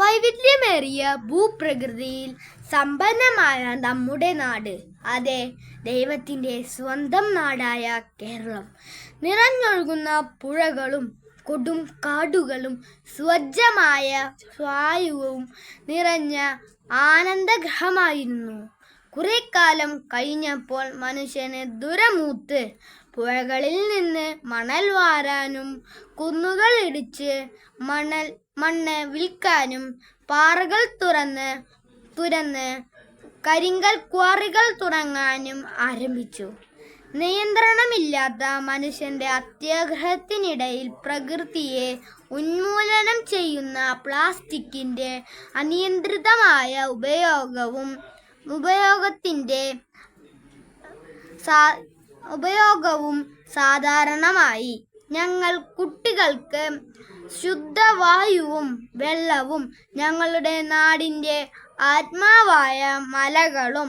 വൈവിധ്യമേറിയ ഭൂപ്രകൃതിയിൽ സമ്പന്നമായ നമ്മുടെ നാട്, അതെ, ദൈവത്തിൻ്റെ സ്വന്തം നാടായ കേരളം, നിറഞ്ഞൊഴുകുന്ന പുഴകളും കൊടും കാടുകളും സ്വച്ഛമായ വായുവും നിറഞ്ഞ ആനന്ദഗ്രഹമായിരുന്നു. കുറെ കാലം കഴിഞ്ഞപ്പോൾ മനുഷ്യന് ദുരമൂത്ത് പുഴകളിൽ നിന്ന് മണൽ വാരാനും കുന്നുകൾ ഇടിച്ച് മണ്ണ് വിൽക്കാനും പാറകൾ തുരന്ന് കരിങ്കൽ ക്വാറികൾ തുടങ്ങാനും ആരംഭിച്ചു. നിയന്ത്രണമില്ലാത്ത മനുഷ്യന്റെ അത്യാഗ്രഹത്തിനിടയിൽ പ്രകൃതിയെ ഉന്മൂലനം ചെയ്യുന്ന പ്ലാസ്റ്റിക്കിന്റെ അനിയന്ത്രിതമായ ഉപയോഗവും സാധാരണമായി. ഞങ്ങൾ കുട്ടികൾക്ക് ശുദ്ധവായുവും വെള്ളവും ഞങ്ങളുടെ നാടിൻ്റെ ആത്മാവായ മലകളും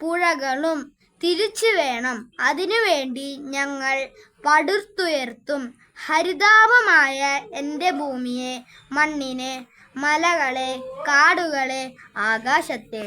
പുഴകളും തിരിച്ചു വേണം. അതിനുവേണ്ടി ഞങ്ങൾ പടുത്തുയർത്തും. ഹരിതാഭമായ എൻ്റെ ഭൂമിയെ, മണ്ണിനെ, മലകളെ, കാടുകളെ, ആകാശത്തെ.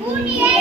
Buniye